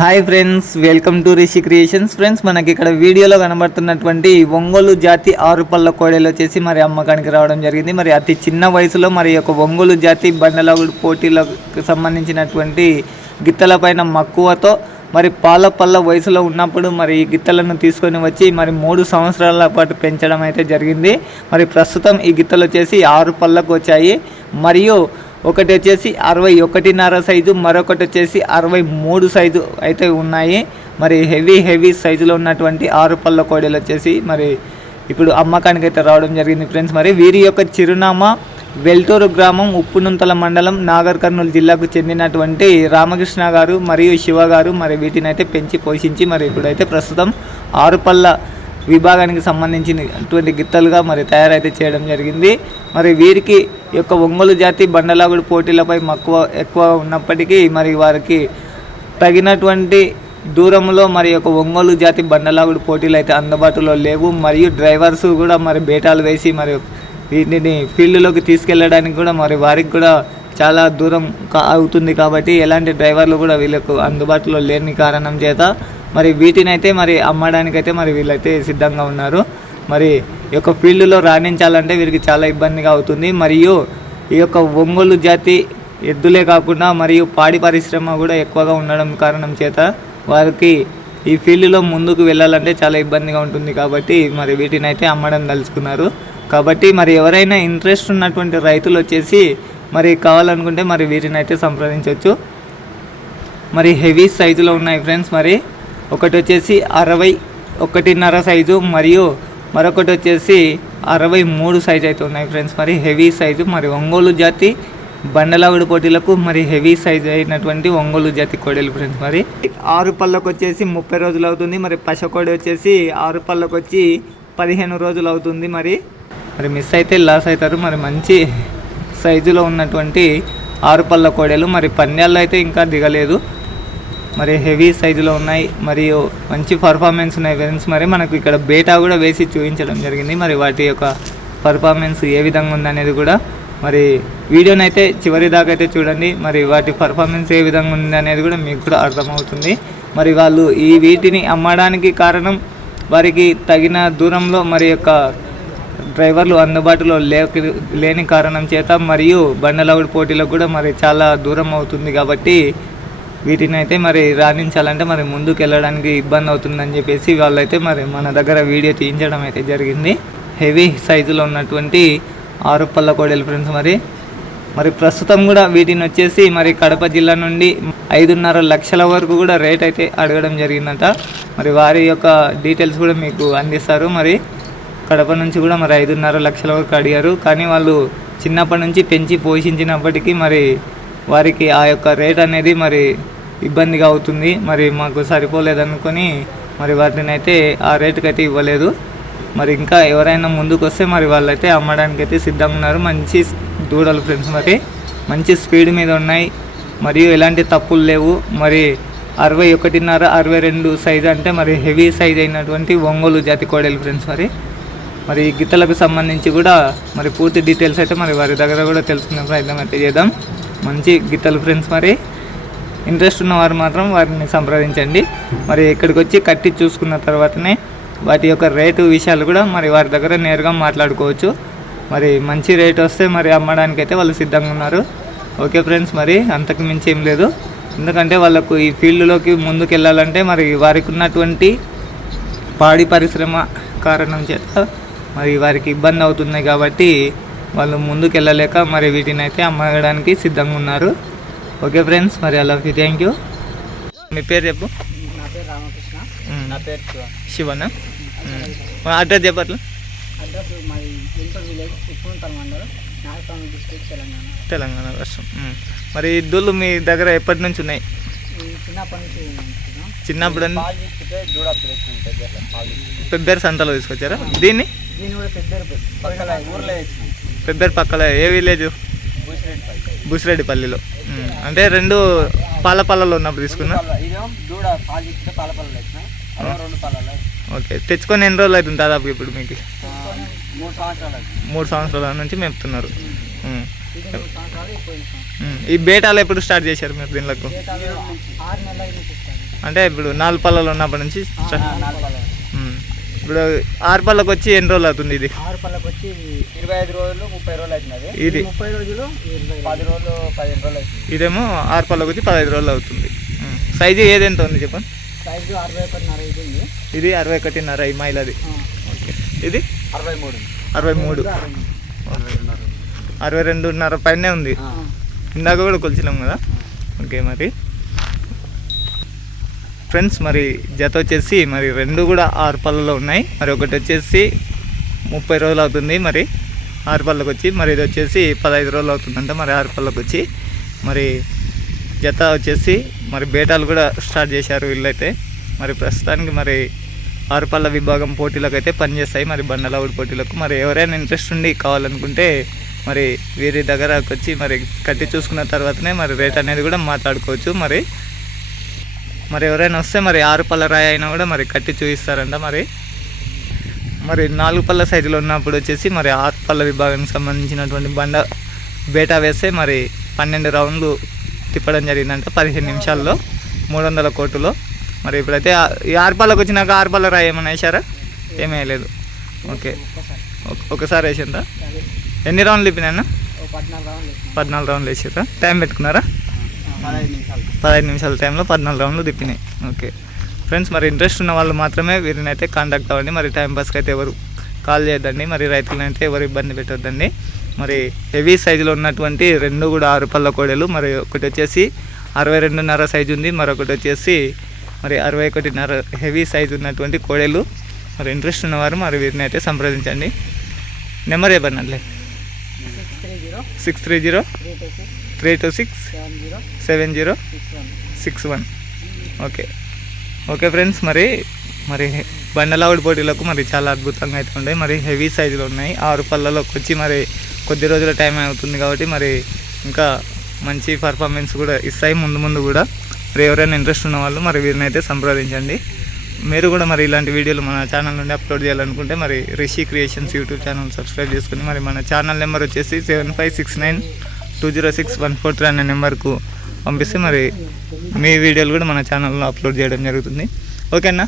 Hi friends welcome to Rishi creations. Friends మనకి ఇక్కడ వీడియోలో కనబడుతున్నటువంటి ఒంగోలు జాతి ఆరు పళ్ళ కోడలు వచ్చేసి మరి అమ్మకానికి రావడం జరిగింది. మరి అతి చిన్న వయసులో మరి యొక్క ఒంగోలు జాతి బండలాగుడు పోటీలకు సంబంధించినటువంటి గిత్తల పైన మక్కువతో మరి పాల పళ్ళ వయసులో ఉన్నప్పుడు మరి ఈ గిత్తలను తీసుకొని వచ్చి మరి మూడు సంవత్సరాల పాటు పెంచడం అయితే జరిగింది. మరి ప్రస్తుతం ఈ గిత్తలు వచ్చేసి ఆరు పళ్ళకు వచ్చాయి. మరియు ఒకటి వచ్చేసి అరవై ఒకటిన్నర సైజు మరొకటి వచ్చేసి అరవై మూడు సైజు అయితే ఉన్నాయి. మరి హెవీ హెవీ సైజులో ఉన్నటువంటి ఆరు పళ్ళ కోడలు వచ్చేసి మరి ఇప్పుడు అమ్మకానికి అయితే రావడం జరిగింది ఫ్రెండ్స్. మరి వీరి యొక్క చిరునామా వెల్టూరు గ్రామం ఉప్పునుంతల మండలం నాగర్ కర్నూలు జిల్లాకు చెందినటువంటి రామకృష్ణ గారు మరియు శివ గారు మరి వీటిని అయితే పెంచి పోషించి మరి ఇప్పుడైతే ప్రస్తుతం ఆరు పళ్ళ విభాగానికి సంబంధించినటువంటి గిత్తలుగా మరి తయారైతే చేయడం జరిగింది. మరి వీరికి యొక్క ఒంగోలు జాతి బండలాగుడు పోటీలపై మక్కువ ఎక్కువ ఉన్నప్పటికీ మరి వారికి తగినటువంటి దూరంలో మరి యొక్క ఒంగోలు జాతి బండలాగుడు పోటీలు అయితే అందుబాటులో లేవు. మరియు డ్రైవర్స్ కూడా మరి బేటాలు వేసి మరి వీటిని ఫీల్డ్లోకి తీసుకెళ్ళడానికి కూడా మరి వారికి కూడా చాలా దూరం కా- అవుతుంది కాబట్టి ఎలాంటి డ్రైవర్లు కూడా వీళ్ళకు అందుబాటులో లేని కారణం చేత మరి వీటిని అయితే మరి అమ్మడానికైతే మరి వీళ్ళైతే సిద్ధంగా ఉన్నారు. మరి ఈ యొక్క ఫీల్డ్లో రాణించాలంటే వీరికి చాలా ఇబ్బందిగా అవుతుంది. మరియు ఈ యొక్క ఒంగోలు జాతి ఎద్దులే కాకుండా మరియు పాడి పరిశ్రమ కూడా ఎక్కువగా ఉండడం కారణం చేత వారికి ఈ ఫీల్డ్లో ముందుకు వెళ్ళాలంటే చాలా ఇబ్బందిగా ఉంటుంది కాబట్టి మరి వీటిని అయితే అమ్మడం తలుచుకున్నారు. కాబట్టి మరి ఎవరైనా ఇంట్రెస్ట్ ఉన్నటువంటి రైతులు వచ్చేసి మరి కావాలనుకుంటే మరి వీటిని అయితే సంప్రదించవచ్చు మరి హెవీ సైజులో ఉన్నాయి ఫ్రెండ్స్ మరి. ఒకటి వచ్చేసి అరవై ఒకటిన్నర సైజు మరియు మరొకటి వచ్చేసి అరవై మూడు సైజు అయితే ఉన్నాయి ఫ్రెండ్స్. మరి హెవీ సైజు మరి ఒంగోలు జాతి బండలాగుడు పోటీలకు మరి హెవీ సైజు అయినటువంటి ఒంగోలు జాతి కోడలు ఫ్రెండ్స్. మరి ఆరు పళ్ళకు వచ్చేసి ముప్పై రోజులు అవుతుంది. మరి పశకోడి వచ్చేసి ఆరు పళ్ళకు వచ్చి పదిహేను రోజులు అవుతుంది. మరి మరి మిస్ అయితే లాస్ అవుతారు. మరి మంచి సైజులో ఉన్నటువంటి ఆరు పళ్ళ కోడలు. మరి పంద్యాల్లో అయితే ఇంకా దిగలేదు. మరి హెవీ సైజులో ఉన్నాయి. మరియు మంచి పర్ఫార్మెన్స్ ఉన్నాయి ఫ్రెండ్స్ మరి మనకు ఇక్కడ బేటా కూడా వేసి చూపించడం జరిగింది. మరి వాటి యొక్క పర్ఫార్మెన్స్ ఏ విధంగా ఉందనేది కూడా మరి వీడియోని అయితే చివరి దాకా అయితే చూడండి. మరి వాటి పర్ఫార్మెన్స్ ఏ విధంగా ఉంది అనేది కూడా మీకు కూడా అర్థమవుతుంది. మరి వాళ్ళు ఈ వీటిని అమ్మడానికి కారణం వారికి తగిన దూరంలో మరి యొక్క డ్రైవర్లు అందుబాటులో లేక లేని కారణం చేత మరియు బండలవుడి పోటీలకు కూడా మరి చాలా దూరం అవుతుంది కాబట్టి వీటిని అయితే మరి రాణించాలంటే మరి ముందుకు వెళ్ళడానికి ఇబ్బంది అవుతుందని చెప్పేసి వాళ్ళైతే మరి మన దగ్గర వీడియో తీయించడం అయితే జరిగింది. హెవీ సైజులో ఉన్నటువంటి ఆరు పళ్ళ కోడలు ఫ్రెండ్స్ మరి. మరి ప్రస్తుతం కూడా వీటిని వచ్చేసి మరి కడప జిల్లా నుండి ఐదున్నర లక్షల వరకు కూడా రేట్ అయితే అడగడం జరిగిందట. మరి వారి యొక్క డీటెయిల్స్ కూడా మీకు అందిస్తారు. మరి కడప నుంచి కూడా మరి ఐదున్నర లక్షల వరకు అడిగారు. కానీ వాళ్ళు చిన్నప్పటి నుంచి పెంచి పోషించినప్పటికీ మరి వారికి ఆ యొక్క రేట్ అనేది మరి ఇబ్బందిగా అవుతుంది. మరి మాకు సరిపోలేదనుకొని మరి వాటిని అయితే ఆ రేటుకి అయితే ఇవ్వలేదు. మరి ఇంకా ఎవరైనా ముందుకు వస్తే మరి వాళ్ళైతే అమ్మడానికి అయితే సిద్ధంగా ఉన్నారు మంచి దూడలు ఫ్రెండ్స్ మరి. మంచి స్పీడ్ మీద ఉన్నాయి. మరియు ఎలాంటి తప్పులు లేవు. మరి అరవై ఒకటిన్నర అరవై రెండు సైజ్ అంటే మరి హెవీ సైజ్ అయినటువంటి ఒంగోలు జాతి కోడలు ఫ్రెండ్స్ మరి. మరి ఈ గిత్తలకు సంబంధించి కూడా మరి పూర్తి డీటెయిల్స్ అయితే మరి వారి దగ్గర కూడా తెలుసుకునే ప్రయత్నం అయితే చేద్దాం. మంచి గిత్తలు ఫ్రెండ్స్ మరి. ఇంట్రెస్ట్ ఉన్నవారు మాత్రం వారిని సంప్రదించండి. మరి ఇక్కడికి వచ్చి కట్టి చూసుకున్న తర్వాతనే వాటి యొక్క రేటు విషయాలు కూడా మరి వారి దగ్గర నేరుగా మాట్లాడుకోవచ్చు. మరి మంచి రేట్ వస్తే మరి అమ్మడానికి అయితే వాళ్ళు సిద్ధంగా ఉన్నారు. ఓకే ఫ్రెండ్స్ మరి అంతకు మించి ఏం లేదు. ఎందుకంటే వాళ్ళకు ఈ ఫీల్డ్లోకి ముందుకు వెళ్ళాలంటే మరి వారికి ఉన్నటువంటి పాడి పరిశ్రమ కారణం చేత మరి వారికి ఇబ్బంది అవుతుంది కాబట్టి వాళ్ళు ముందుకు వెళ్ళలేక మరి వీటిని అయితే అమ్మడానికి సిద్ధంగా ఉన్నారు. ఓకే ఫ్రెండ్స్ మరి అలా థ్యాంక్ యూ మీ పేరు చెప్పు. నా పేరు రామకృష్ణ. నా పేరు శివ. శివనా? అడ్రస్ చెప్పట్లు అడ్రస్ మాది వింటర్ విలేజ్ ఉప్పుంతల మండలం నాగస్వామి డిస్ట్రిక్ట్ తెలంగాణ. తెలంగాణ రాష్ట్రం. మరి ఇద్దులు మీ దగ్గర ఎప్పటి నుంచి ఉన్నాయి? చిన్నప్పటి నుంచి. చిన్నప్పుడు. పెబ్బేరు సంతలో తీసుకొచ్చారా? దీన్ని? దీన్ని కూడా పక్కన ఊర్లో పెబ్బేరు పక్కల ఏ విలేజ్? బూసిరెడ్డి బుసిరెడ్డిపల్లిలో. అంటే రెండు పాల పళ్ళలో ఉన్నప్పుడు తీసుకున్నా? ఓకే. తెచ్చుకొని ఎన్ని రోజులు అవుతుంది దాదాపు ఇప్పుడు మీకు? మూడు సంవత్సరాలు నుంచి మేపుతున్నారు. ఈ బేటాలు ఎప్పుడు స్టార్ట్ చేశారు మీరు దీనిలకు? స్టార్ట్ అంటే ఇప్పుడు నాలుగు పళ్ళలు ఉన్నప్పటి నుంచి ఆ, స్టార్ట్ నాలుగు పళ్ళ ఉమ్. ఇప్పుడు ఆరు పళ్ళకి వచ్చి ఎన్ని రోజులు అవుతుంది ఇది? ఆరు పళ్ళకి వచ్చి ఇరవై ఐదు రోజులు ముప్పై రోజులు అవుతుంది ఇది. ముప్పై రోజులు పది రోజులు పదిహేను రోజులు అవుతుంది. ఇదేమో ఆరు పళ్ళకి వచ్చి పదహైదు రోజులు అవుతుంది. సైజు ఏది ఎంత ఉంది చెప్పండి? సైజు అరవై ఒకటిన్నర ఇది ఉంది. ఇది అరవై ఒకటిన్నర ఈ మైలది ఓకే. ఇది? అరవై మూడు. అరవై మూడు. అరవై రెండున్నర పైనే ఉంది. ఇందాక కూడా కొలిచినాం కదా? ఓకే మరి. ఫ్రెండ్స్ మరి జత వచ్చేసి మరి రెండు కూడా ఆరు పళ్ళలో ఉన్నాయి. మరి ఒకటి వచ్చేసి ముప్పై రోజులు అవుతుంది. మరి ఆరు పళ్ళకు వచ్చి మరి ఇది వచ్చేసి పదహైదు రోజులు అవుతుందంట మరి ఆరు పళ్ళకు వచ్చి. మరి జత వచ్చేసి మరి బేటాలు కూడా స్టార్ట్ చేశారు వీళ్ళైతే. మరి ప్రస్తుతానికి మరి ఆరు పళ్ళ విభాగం పోటీలకు అయితే పనిచేస్తాయి. మరి బండలవుడి పోటీలకు. మరి ఎవరైనా ఇంట్రెస్ట్ ఉండి కావాలనుకుంటే మరి వీరి దగ్గరకు వచ్చి మరి కట్టి చూసుకున్న తర్వాతనే మరి రేట్ అనేది కూడా మాట్లాడుకోవచ్చు. మరి మరి ఎవరైనా వస్తే మరి ఆరు పళ్ళ రాయి అయినా కూడా మరి కట్టి చూపిస్తారంట మరి. మరి నాలుగు పళ్ళ సైజులో ఉన్నప్పుడు వచ్చేసి మరి ఆరు పళ్ళ విభాగానికి సంబంధించినటువంటి బండ బేటా వేస్తే మరి పన్నెండు రౌండ్లు తిప్పడం జరిగిందంట పదిహేను నిమిషాల్లో మూడు వందల కోటులో. మరి ఇప్పుడైతే ఆరు పళ్ళకి వచ్చినాక ఆరు పళ్ళ రాయి ఏమైనా వేసారా ఏమీ వేయలేదు. ఓకే. ఒకసారి వేసిందా? ఎన్ని రౌండ్లు ఇప్పినా పద్నాలుగు రౌండ్లు వేసారా టైం పెట్టుకున్నారా? పదహైదు నిమిషాలు. టైంలో పద్నాలుగు రౌండ్లు తిప్పినాయి. ఓకే. ఫ్రెండ్స్ మరి ఇంట్రెస్ట్ ఉన్న వాళ్ళు మాత్రమే వీరిని అయితే కాంటాక్ట్ అవ్వండి. మరి టైం పాస్కి అయితే ఎవరు కాల్ చేయొద్దండి. మరి రైతులను అయితే ఎవరు ఇబ్బంది పెట్టొద్దండి. మరి హెవీ సైజులో ఉన్నటువంటి రెండు కూడా ఆరు పళ్ళ కోడలు. మరి ఒకటి వచ్చేసి అరవై రెండున్నర సైజు ఉంది. మరొకటి వచ్చేసి మరి అరవై ఒకటిన్నర హెవీ సైజు ఉన్నటువంటి కోడలు. మరి ఇంట్రెస్ట్ ఉన్నవారు మరి వీరిని అయితే సంప్రదించండి. Number ఇవ్వనండి six three zero. Six three two six seven zero six one. Okay. Okay friends మరి మరి బండలావుడి పోటీలకు మరి చాలా అద్భుతంగా అయితే ఉన్నాయి. మరి హెవీ సైజులు ఉన్నాయి. ఆరు పళ్ళలోకి వచ్చి మరి కొద్ది రోజుల టైం అవుతుంది కాబట్టి మరి ఇంకా మంచి పర్ఫార్మెన్స్ కూడా ఇస్తాయి. ముందు ముందు కూడా మరి ఎవరైనా ఇంట్రెస్ట్ ఉన్న వాళ్ళు మరి వీరిని అయితే సంప్రదించండి. మీరు కూడా మరి ఇలాంటి వీడియోలు మన ఛానల్ నుండి అప్లోడ్ చేయాలనుకుంటే మరి Rishi creations YouTube channel subscribe చేసుకుని మరి మన ఛానల్ నెంబర్ వచ్చేసి seven five six nine two zero six one four three అనే నెంబర్కు పంపిస్తే మరి మీ వీడియోలు కూడా మన ఛానల్లో అప్లోడ్ చేయడం జరుగుతుంది. ఓకేనా?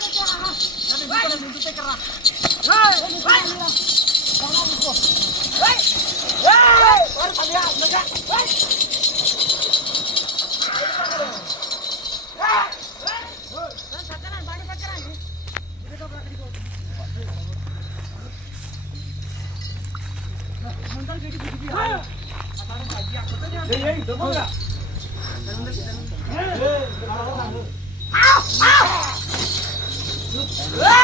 కట్టే బాల్ Ah!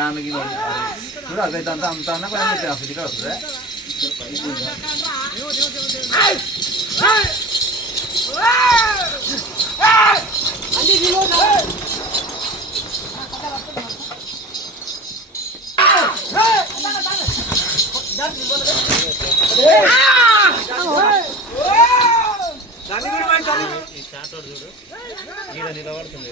ఆమెకి చూడు అదే అంత అంత అన్న కూడా అసలు ఇక్కడ వస్తుంది అన్ని నిలబడుతుంది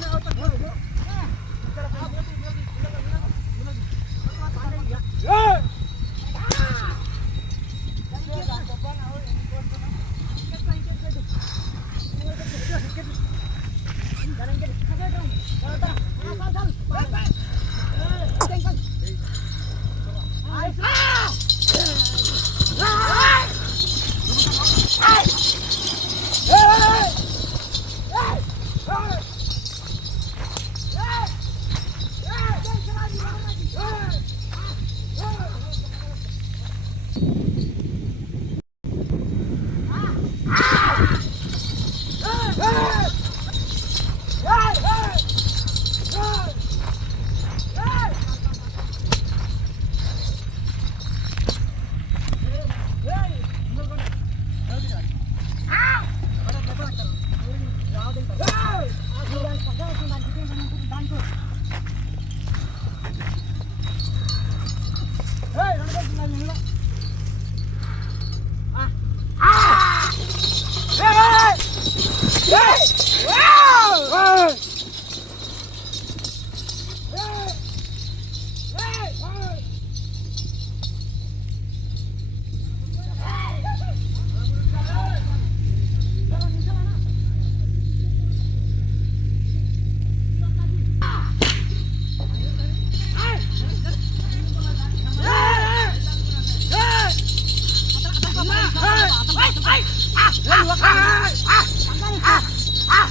na 我赢了 ai ah ah ah ah ah ah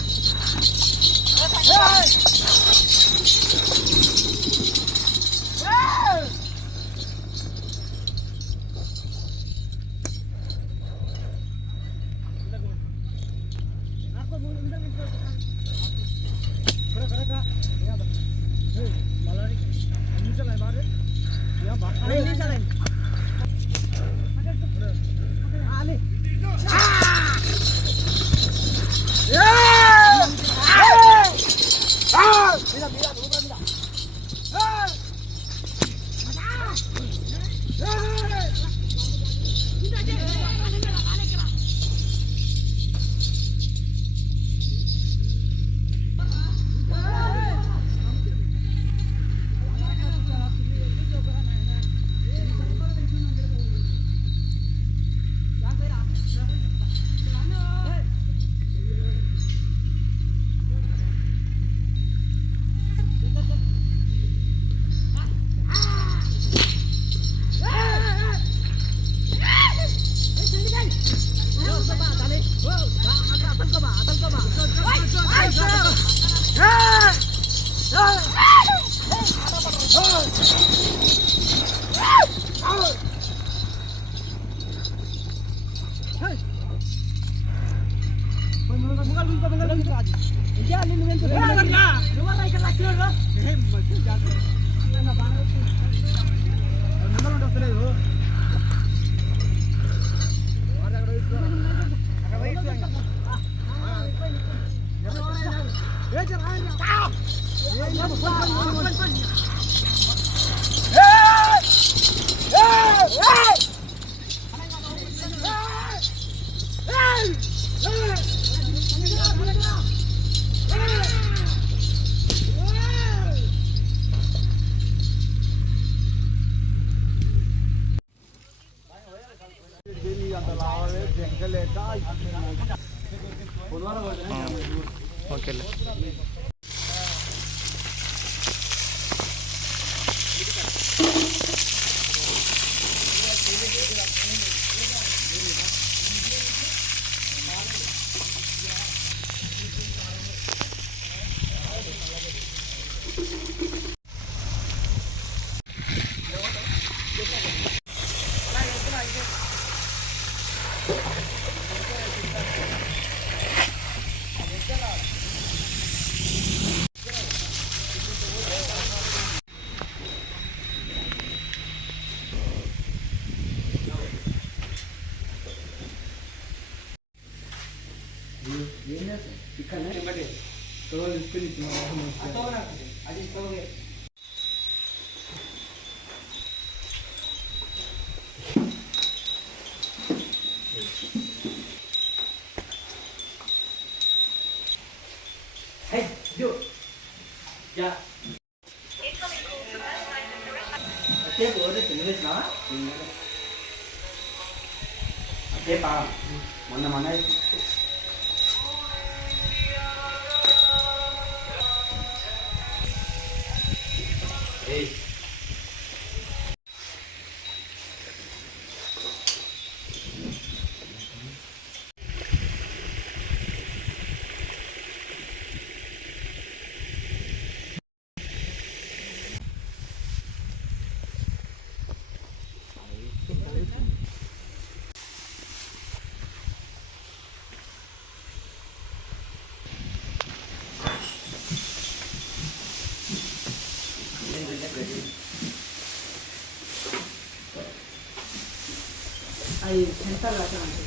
ఓకేలే. discreto, no A todo blanco, allí todo bien. Hey, yo. Ya. itu. 괜찮아서